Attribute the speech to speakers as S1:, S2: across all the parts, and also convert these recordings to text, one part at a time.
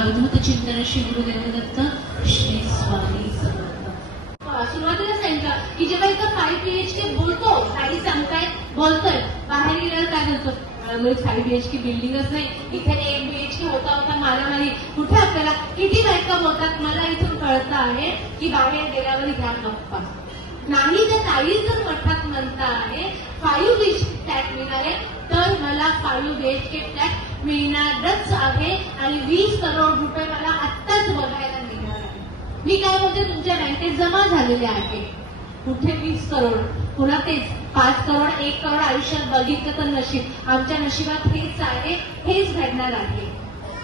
S1: अवधूत चिंतन श्री गुरुदेवदत्त श्री स्वामी सुरुवातीला सांगितलं की जेव्हा एका फाईव्ह बीएचके बोलतो काही सांगताय बोलतोय बाहेर गेल्यावर काय बोलतो? फाईव्ह बीएचके बिल्डिंगच नाही इथे एक बीएचके होता होता मारामारी. कुठे आपल्याला? किती बायका बोलतात? मला इथून कळतं आहे की बाहेर गेल्यावर ह्या गप्पा. नाही तर ताई जर मठात म्हणता आहे फाईव्ह बी फ्लॅट मिळणार आहे तर मला फाईव्ह बीएचके फ्लॅट मिळणारच आहे आणि वीस करोड रुपये मला आत्ताच बघायला मिळणार आहे. मी काय बोलते तुमच्या बँकेत जमा झालेले आहे. कुठे वीस करोड? पुन्हा तेच पाच करोड एक करोड आयुष्यात बघितलं तर नशीब. आमच्या नशिबात हेच आहे हेच घडणार आहे.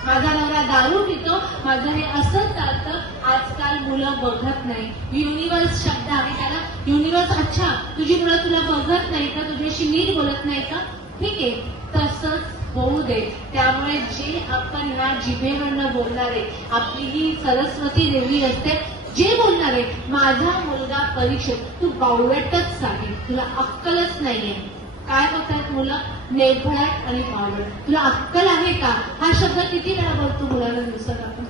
S1: माझा नवरा दारू पितो माझं हे असं चालतं आजकाल मुलं बघत नाही. युनिवर्स शब्द आहे त्याला युनिवर्स अच्छा तुझी मुलं तुला बघत नाही का? तुझ्याशी नीट बोलत नाही का? ठीक आहे तसंच होऊ दे. त्यामुळे जे आपण ह्या जिभेवरनं बोलणारे आपली ही सरस्वती देवी असते जे बोलणारे माझा मुलगा परीक्षेत तू बावळटच आहे तुला अक्कलच नाहीये. काय होतात मुलं? नेभळट आणि बावळट तुला अक्कल आहे का? हा शब्द किती वेळा बोलतो मुलाला दिवसात आपण?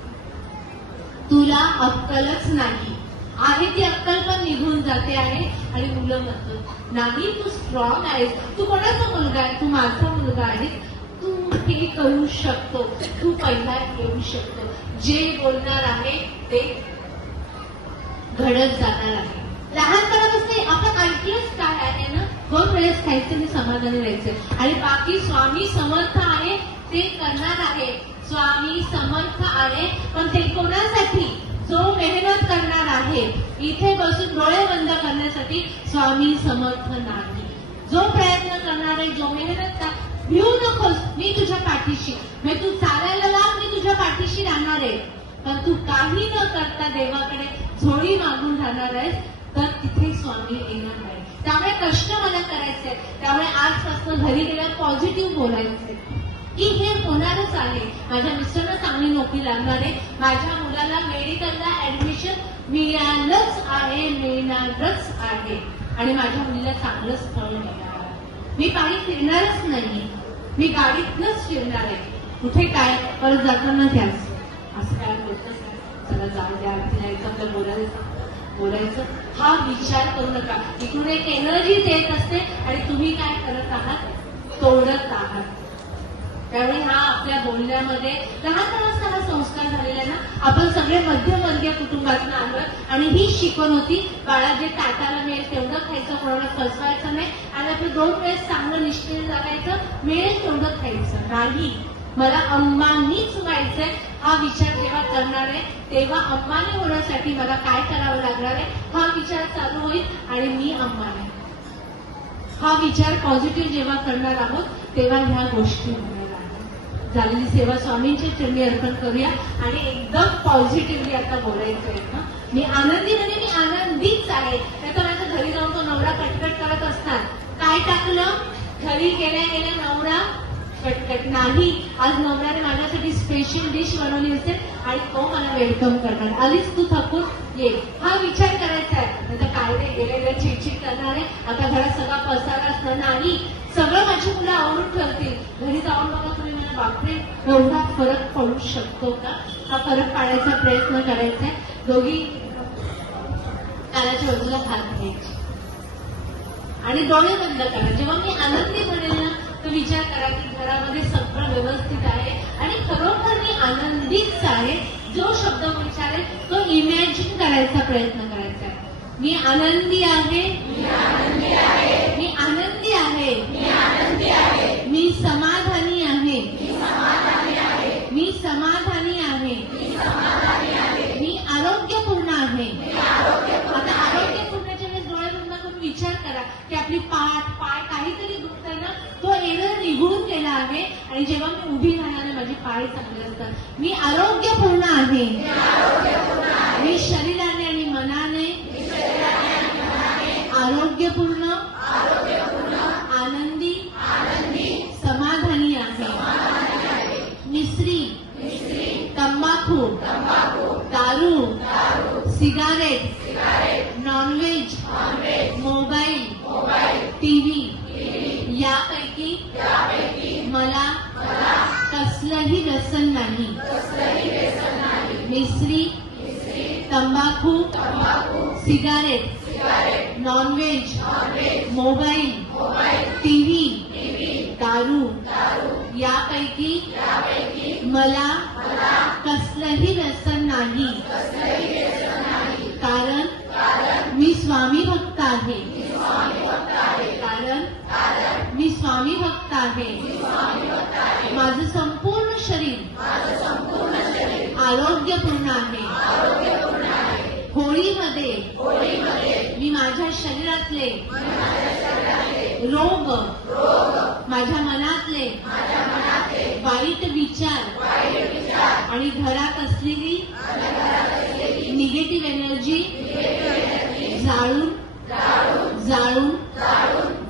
S1: तुला अक्कलच नाही. आहे ती अक्कल पण निघून जाते आहे आणि मुलं म्हणतो नाही तू स्ट्रॉंग आहेस. तू कोणाचा मुलगा आहे? तू माझा मुलगा आहे. तू हे करू शकतो. तू पहिला येऊ शकतो. जे बोलणार आहे ते घडत जाणार आहे. लहानपणापासून आपण ऐकलंच काय दोन खायचं आणि समाधानी राहायचं आणि बाकी स्वामी समर्थ आहे ते करणार आहे. स्वामी समर्थ आहे पण ते कोणासाठी? जो मेहनत करणार आहे. इथे बसून डोळे बंद करण्यासाठी स्वामी समर्थ नाही. जो प्रयत्न करणार आहे जो मेहनत भिवू नकोस मी तुझ्या पाठीशी. मी तू चालायला लाग मी तुझ्या पाठीशी राहणार आहे. पण तू काही न करता देवाकडे झोळी मागून राहणार आहेस तर तिथे स्वामी येणार नाही त्यामुळे कष्ट मला करायचे त्यामुळे आजपासून घरी गेल्यावर पॉझिटिव्ह बोलायचे की हे होणारच आहे. माझ्या मिस्टरला चांगली नोकरी लागणार. आहे माझ्या मुलाला मेडिकलला ऍडमिशन मिळालंच आहे मिळणारच आहे. आणि माझ्या मुलीला चांगलं स्थळ मिळणार मी पाणी फिरणारच नाही. मी गाडीतनच फिरणार आहे. कुठे काय? परत जाताना घ्याच असं काय बोलतं चला जाऊ द्या. तिला जायचं बोलायचं. हा विचार करू नका. इकडून एक एनर्जी देत असते आणि तुम्ही काय करत आहात? तोडत आहात. त्यामुळे हा आपल्या बोलण्यामध्ये लहानपणाचा हा संस्कार झालेला ना? आपण सगळे मध्यमवर्गीय कुटुंबातून आलो आणि ही शिकवण होती. बाळा जे ताटाला मिळेल तेवढं खायचं कोणाला फसवायचं नाही. आणि आपलं दोन वेळेस चांगलं निश्चित जगायचं मिळेल तेवढं खायचं. नाही. मला अंबानीच व्हायचंय हा विचार जेव्हा करणार आहे तेव्हा अम्मानी होण्यासाठी मला काय करावं लागणार आहे हा विचार चालू होईल आणि मी अंबानी हा विचार पॉझिटिव्ह जेव्हा करणार आहोत तेव्हा ह्या गोष्टी होणार आहेत. झालेली सेवा स्वामींच्या चरणी अर्पण करूया आणि एकदम पॉझिटिव्हली आता बोलायचं आहे ना मी आनंदी म्हणजे मी आनंदीच आहे. तर माझ्या घरी जाऊन तो नवरा कटकट करत असतात काय टाकलं? घरी गेल्या गेल्या नवरा कटकट नाही. आज नवऱ्याने माझ्यासाठी स्पेशल डिश बनवली असेल आणि तो मला वेलकम करणार. आलीच तू थकून ये. हा विचार करायचा आहे. नाही काय नाही गेले चिडचिड करणार. आहे आता घरात सगळा पसारा असणार नाही सगळं माझी मुलं आवडून ठेवतील. घरी जाऊन बघा तुम्ही मला. बापरे एवढा फरक पडू शकतो का? हा फरक पाडायचा प्रयत्न करायचा आहे. दोघी कानाच्या बाजूला हात घ्यायची. आणि डोळे बंद करा. जेव्हा मी आनंदी बनेल व्यवस्थित आहे. आणि खरोखर मी आनंदीच आहे. जो शब्द विचारेल तो इमॅजिन करायचा प्रयत्न करायचा आहे? मी आनंदी आहे मी आनंदी आहे मी समाधानी आहे मी समाधानी आहे मी आरोग्यपूर्ण आहे आता आरोग्यपूर्णच्या वेळेस डोळे बंद करून विचार करा की आपली पाठ पाय काहीतरी दुखतंय ना तो एरर निघून गेला आहे आणि जेव्हा मी उभी राहणार माझे पाय चांगले असतात मी आरोग्यपूर्ण आहे. मी शरीराने आणि मनाने आरोग्यपूर्ण आनंदी समाधानी आहे. मिश्री तंबाखू दारू सिगारेट नॉनव्हेज मोबाईल टीव्ही यापैकी कसलंही व्यसन नाही. मिश्री तंबाखू, सिगारेट नॉनव्हेज मोबाईल टीव्ही दारू, यापैकी मला कसलंही व्यसन नाही. कारण मी स्वामी भक्त आहे. कारण मी स्वामी भक्त आहे. आरोग्यपूर्ण आहे. होळीमध्ये मी माझ्या शरीरातले रोग माझ्या मनातले वाईट विचार आणि घरात असलेली निगेटिव्ह एनर्जी जाळून जाळून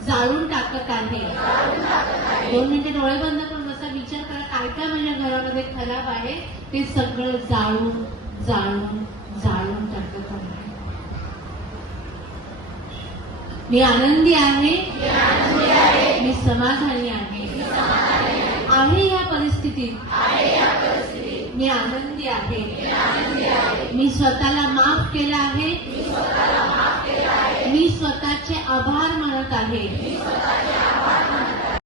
S1: जाळून टाकत आहे दोन मिनिटे डोळे बंद करून बसा विचार करा काय काय माझ्या घरामध्ये खराब आहे ते सगळं जाळून जाळून जाळून टाकत आहे. मी आनंदी आहे. मी समाधानी आहे. आहे या परिस्थितीत. मी आनंदी आहे. मी स्वतःला माफ केलं आहे. मी स्वतःचे आभार मानत आहे.